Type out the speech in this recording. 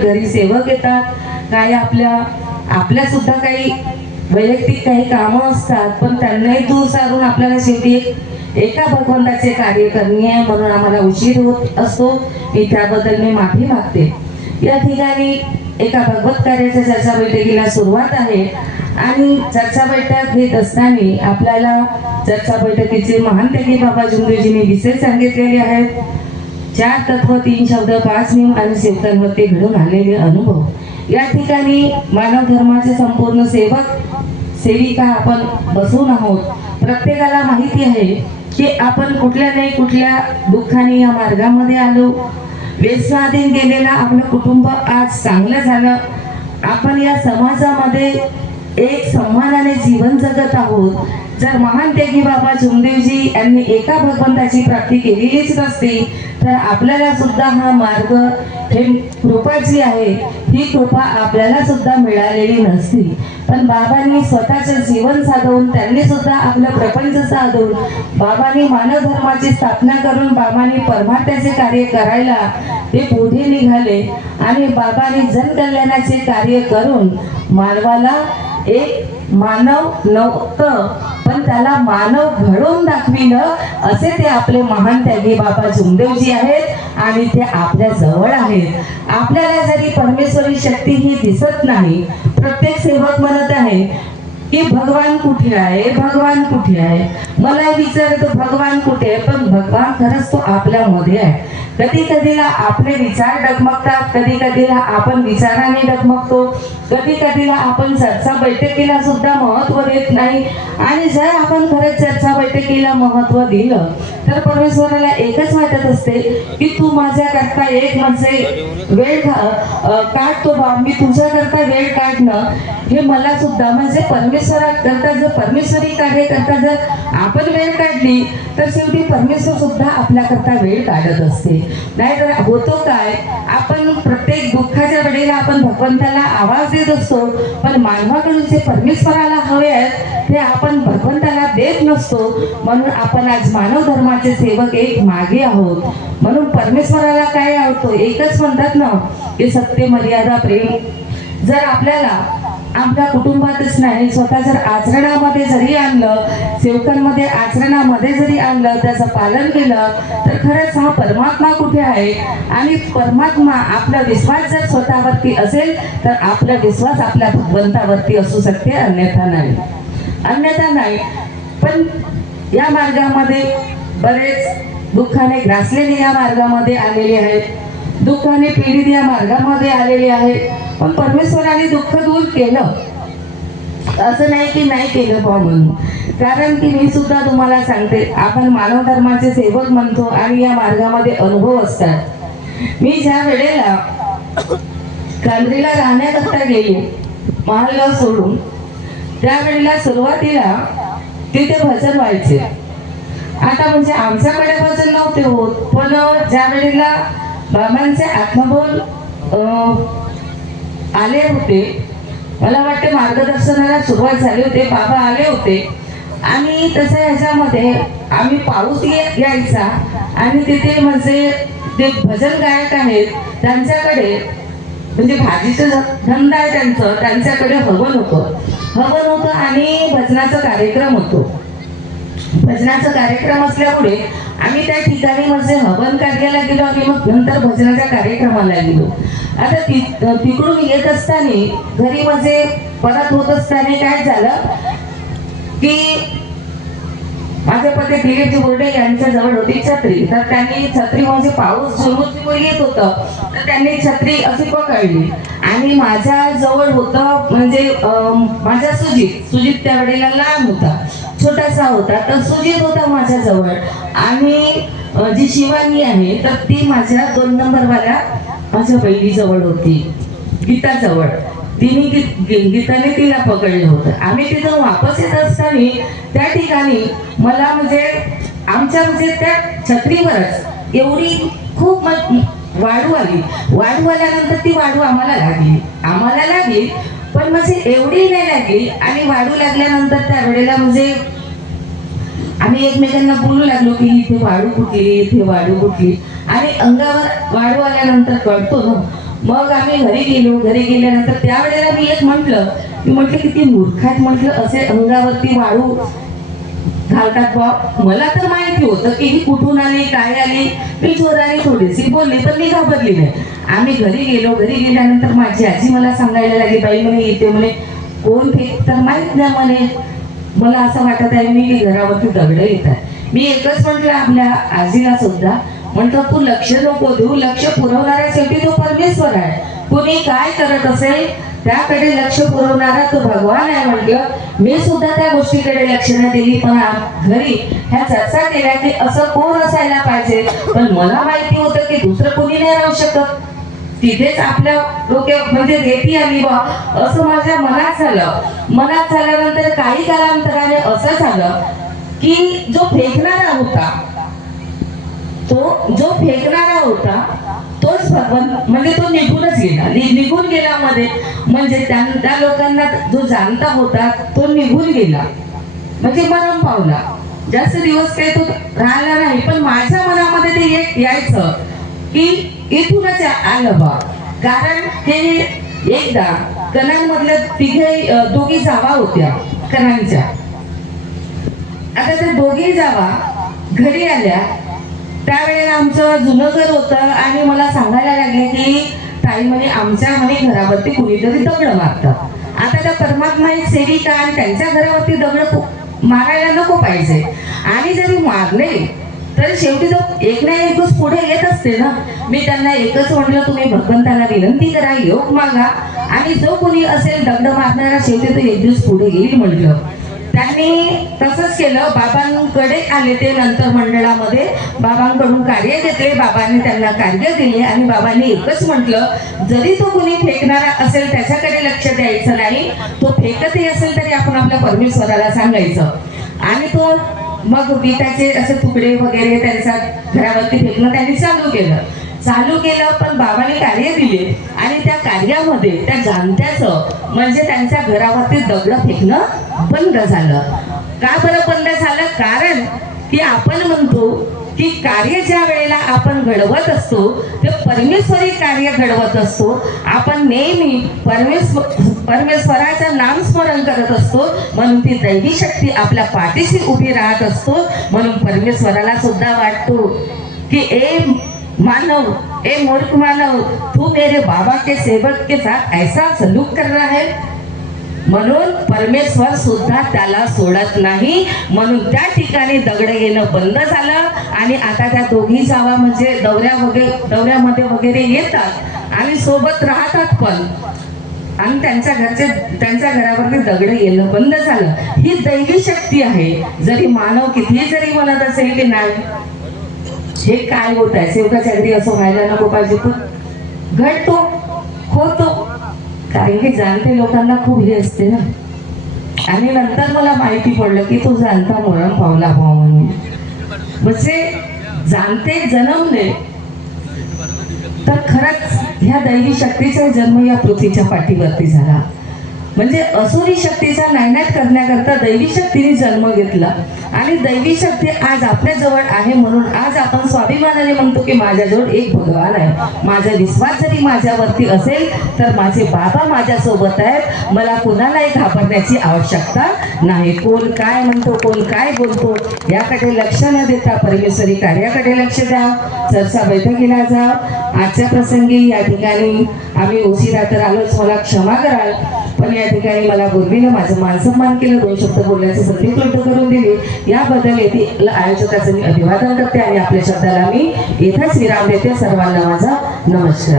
घरी सेवक येतात, काही आपल्या सुद्धा काही वैयक्तिक काही कामं असतात, पण त्यांनाही दूर सारून आपल्याला शेवटी एका भगवंताचे कार्य करणे आहे, म्हणून आम्हाला उशीर होत असतो. त्याबद्दल मी माफी मागते. या ठिकाणी एका भगवत कार्याच्या चर्चा बैठकीला सुरुवात आहे आणि चर्चा बैठक घेत असताना आपल्याला चर्चा बैठकीचे महानतेगी बाबा जुमदेवजींनी विषय सांगितलेले आहेत. 4 तत्व 3 शब्द 5 नियम आणि सेवकांवरती घडून आलेले अनुभव. या ठिकाणी मानव धर्माचे संपूर्ण सेविका आपण बसून आहोत. प्रत्येकाला माहिती आहे की आपण कुठल्या नाही कुठल्या दुःखाने या मार्गामध्ये आलो. व्यसनाधीन गेलेला आपलं कुटुंब आज चांगलं झालं. आपण या समाजामध्ये एक सन्मानाने जीवन जगत आहोत. जर महान त्यागी बाबा जुमदेवजी यांनी एका भगवंताची प्राप्ती केलेलीच नसती तर आपल्याला सुद्धा हा मार्ग, हे कृपा जी आहे ही कृपा आपल्याला सुद्धा मिळालेली नसती. पण बाबांनी स्वतःचं जीवन साधवून, त्यांनी सुद्धा आपलं प्रपंच साधून, बाबांनी मानव धर्माची स्थापना करून, बाबांनी परमार्थाचे कार्य करायला ते पुढे निघाले आणि बाबांनी जनकल्याणाचे कार्य करून मानवाला एक मानव नव्हतं पण त्याला मानव घडवून दाखविलं. असे ते आपले महान त्यागी बाबा जुमदेवजी आहेत आणि ते आपल्या जवळ आहेत. आपल्याला जरी परमेश्वरी शक्ती ही दिसत नाही, प्रत्येक सेवक म्हणत आहे की भगवान कुठे आहे, भगवान कुठे आहे. मला विचारतो भगवान कुठे आहे, पण भगवान खरंच तो आपल्यामध्ये आहे. कधी कधीला आपले विचार डगमगतात, कधी कधीला आपण विचाराने डगमगतो, कधी कधीला आपण चर्चा बैठकीला सुद्धा महत्व देत नाही. आणि जर आपण खरंच चर्चा बैठकीला महत्व दिलं तर परमेश्वराला एकच वाटत असते की तू माझ्याकरता एक म्हणजे वेळ काढतो बा, मी तुझ्याकरता वेळ काढणं हे मला सुद्धा म्हणजे परमेश्वराकरता, जर परमेश्वरी कार्य करता जर आपण वेळ काढली तर शेवटी परमेश्वर सुद्धा आपल्याकरता वेळ काढत असते. नाहीतर होतो काय, आपण प्रत्येक दुःखाच्या वेळेला आपण भगवंताला आवाज देत असतो, पण मानवाकडून जे परमेश्वराला हवे आहेत ते आपण भगवंताला देत नसतो. म्हणून आपण आज मानव धर्माचे सेवक एक मागे आहोत. म्हणून परमेश्वराला काय आवडतो, एकच म्हणतात ना की सत्य, मर्यादा, प्रेम. जर आपल्याला आपल्या कुटुंबातच नाही, स्वतः जर आचरणामध्ये जरी आणलं, सेवकांमध्ये आचरणामध्ये जरी आणलं, त्याचं पालन केलं तर खरंच हा परमात्मा कुठे आहे. आणि परमात्मा, आपला विश्वास जर स्वतःवरती असेल तर आपला विश्वास आपल्या भगवंतावरती असू शकते, अन्यथा नाही. पण या मार्गामध्ये बरेच दुःखाने ग्रासलेले या मार्गामध्ये आलेले आहेत, दुःखाने पीडित या मार्गामध्ये आलेले आहेत. पण परमेश्वराने दुःख दूर केलं, असं नाही की नाही केलं म्हणून. कारण की मी सुद्धा तुम्हाला सांगते, आपण मानव धर्माचे सेवक म्हणतो आणि या मार्गामध्ये अनुभव असतात. मी ज्या वेळेला कांद्रीला राहण्याकरता गेले महालगाव सोडून, त्यावेळेला सुरुवातीला तिथे भजन व्हायचे. आता म्हणजे आमच्याकडे भजन नव्हते होत, पण ज्या वेळेला बाबांचे आत्मबोल आले होते, मला वाटते मार्गदर्शनाला सुरुवात झाली होते, बाबा आले होते आणि तसं ह्याच्यामध्ये आम्ही पाऊस यायचा आणि तिथे म्हणजे जे भजन गायक आहेत त्यांच्याकडे म्हणजे भाजीचं धंदा आहे त्यांच्याकडे हवन होतं आणि भजनाचा कार्यक्रम होतो. भजनाचा कार्यक्रम असल्यामुळे आम्ही त्या ठिकाणी म्हणजे हवन कार्याला गेलो आणि मग नंतर भजनाच्या कार्यक्रमाला गेलो. आता तिकडून येत असताना घरी म्हणजे परत होत असताना काय झालं की माझे पती दिलीपजी बोर्डे यांच्या जवळ होती छत्री. तर त्यांनी छत्री म्हणजे पाऊस झुरमुर येत होतं तर त्यांनी छत्री अशी पकडली आणि माझ्या जवळ होतं म्हणजे माझा सुजित त्यावेळेला लहान होता, छोटासा होता, तर सुजित होता माझ्या जवळ. आणि जी शिवानी आहे तर ती माझ्या 2 नंबरवाल्या माझ्या बहिणीजवळ होती, गीताजवळ. गीताने तिला पकडलं होतं. आम्ही तिथून वापस येत असताना त्या ठिकाणी मला म्हणजे आमच्या म्हणजे त्या छत्रीवरच एवढी खूप वाढू आल्यानंतर ती वाढू आम्हाला लागली पण म्हणजे एवढी नाही लागली. आणि वाढू लागल्यानंतर त्या वेळेला म्हणजे आम्ही एकमेकांना बोलू लागलो की इथे वाढू कुठली, इथे वाढू कुठली. आणि अंगावर वाढू आल्यानंतर कळतो ना, मग आम्ही घरी गेलो. घरी गेल्यानंतर त्यावेळेला मी एक म्हटलं किती मूर्खात म्हटलं, असे अंगावरती वाळू घालतात बा. मला तर माहिती होतं की ही कुठून आली, काय आली. मी जोराने थोडीशी बोलली, पण मी घाबरली नाही. आम्ही घरी गेलो. घरी गेल्यानंतर माझी आजी मला सांगायला लागली, बाई म्हणे येते म्हणे, कोण फेक तर माहित नाही म्हणे. मला असं वाटत आहे मी की घरावरती दगड येतात. मी एकच म्हटलं आपल्या आजीला सुद्धा, म्हटलं तू लक्ष नको देऊ, लक्ष पुरवणारा शेवटी तो परमेश्वर आहे. कुणी काय करत असेल त्याकडे लक्ष पुरवणारा तो भगवान आहे म्हटलं. मी सुद्धा त्या गोष्टीकडे लक्ष नाही दिली. पण घरी ह्या चर्चा केल्या की असं कोण असायला पाहिजे, पण मला माहिती होतं की दुसरं कोणी नाही राहू शकत. तिथेच आपल्या डोक्यात म्हणजे रेती आली बा, असं माझ्या मनात झालं. मनात झाल्यानंतर काही कालांतराने असं झालं की जो फेकणारा होता तोच भगवान म्हणजे तो निघूनच गेला. निघून गेला मध्ये म्हणजे त्या लोकांना जो जाणता होता तो निघून गेला, म्हणजे मरण पावला. जास्त दिवस काही तो राहिला नाही. पण माझ्या मनामध्ये ते एक यायचं की इथूनच आलं बा. कारण हे एकदा कणांमधल्या दोघी जावा होत्या कणांच्या. आता त्या दोघी जावा घरी आल्या. त्यावेळेला आमचं जुनं घर होतं आणि मला सांगायला लागले की ताई म्हणे आमच्या म्हणे घरावरती कुणीतरी दगड मारतात. आता त्या परमात्मा एक सेविका आणि त्यांच्या घरावरती दगड मारायला नको पाहिजे. आणि जरी मारले तर शेवटी तो एक ना एक दिवस पुढे येत असते ना. मी त्यांना एकच म्हटलं, तुम्ही भगवंताला विनंती करा, योग मागा, आणि जो कोणी असेल दगड मारणारा शेवटी तो एक दिवस पुढे येईल म्हटलं. त्यांनी तसंच केलं. बाबांकडे आले ते नंतर मंडळामध्ये, बाबांकडून कार्य घेतले. बाबांनी त्यांना कार्य दिले आणि बाबांनी एकच म्हटलं, जरी तो कोणी फेकणारा असेल त्याच्याकडे लक्ष द्यायचं नाही. तो फेकतही असेल तरी आपण आपल्या परमेश्वराला सांगायचं. आणि तो मग विटाचे असे तुकडे वगैरे त्यांच्या घरावरती फेकणं त्यांनी चालू केलं. पण बाबांनी कार्य दिले आणि त्या कार्यामध्ये त्या जाणत्याचं म्हणजे त्यांच्या घरावरती दगड फेकणं बंद झालं. का बरं बंद झालं? कारण की आपण म्हणतो की कार्य ज्या वेळेला आपण घडवत असतो ते परमेश्वरी कार्य घडवत असतो. आपण नेहमी परमेश्वराचं नामस्मरण करत असतो, म्हणून ती दैवी शक्ती आपल्या पाठीशी उभी राहत असतो. म्हणून परमेश्वराला सुद्धा वाटतो की ए मानव, ए मूर्ख मानव, तू मेरे बाबा के सेवक के साथ ऐसा सलूक कर रहा है. म्हणून परमेश्वर सुद्धा त्याला सोडत नाही. म्हणून त्या ठिकाणी दगड येणं बंद झालं. आणि आता त्या दोघी जावा म्हणजे दौऱ्यामध्ये वगैरे येतात आणि सोबत राहतात पण, आणि त्यांच्या घरावरती दगड येणं बंद झालं. ही दैवी शक्ती आहे. जरी मानव कितीही जरी म्हणत असेल की नाही हे काय होत आहे, सेवकाच्या घरी असं व्हायला नको पाहिजे, पण घडतो, होतो. कारण की जाणते लोकांना खूप हे असते ना. आणि नंतर मला माहिती पडलं की तो जाणता मरण पावला भाव म्हणून. म्हणजे जाणते जन्मले तर खरंच ह्या दैवी शक्तीचा जन्म या पृथ्वीच्या पाठीवरती झाला. म्हणजे असुरी शक्तीचा नायनाट करण्याकरता दैवी शक्तीने जन्म घेतला. आणि दैवी शक्ती आज आपल्या जवळ आहे. म्हणून आज आपण स्वाभिमानाने म्हणतो की माझ्याजवळ एक भगवान आहे. माझा विश्वास जरी माझ्यावरती असेल तर माझे बाबा माझ्यासोबत आहेत. मला कोणालाही घाबरण्याची आवश्यकता नाही. कोण काय म्हणतो, कोण काय बोलतो याकडे लक्ष न देता परमेश्वरी कार्याकडे लक्ष द्या. चर्चा बैठकीला जा. आजच्या प्रसंगी या ठिकाणी आम्ही उशिरा तर आलोच, मला क्षमा कराल. पण या ठिकाणी मला गुरुजीने माझं मानसन्मान केलं, 2 शब्द बोलण्याची संधी उपलब्ध करून दिली. याबद्दल येथील आयोजकाचं मी अभिवादन करते आणि आपल्या शब्दाला मी येथेच विराम देते. सर्वांना माझा नमस्कार.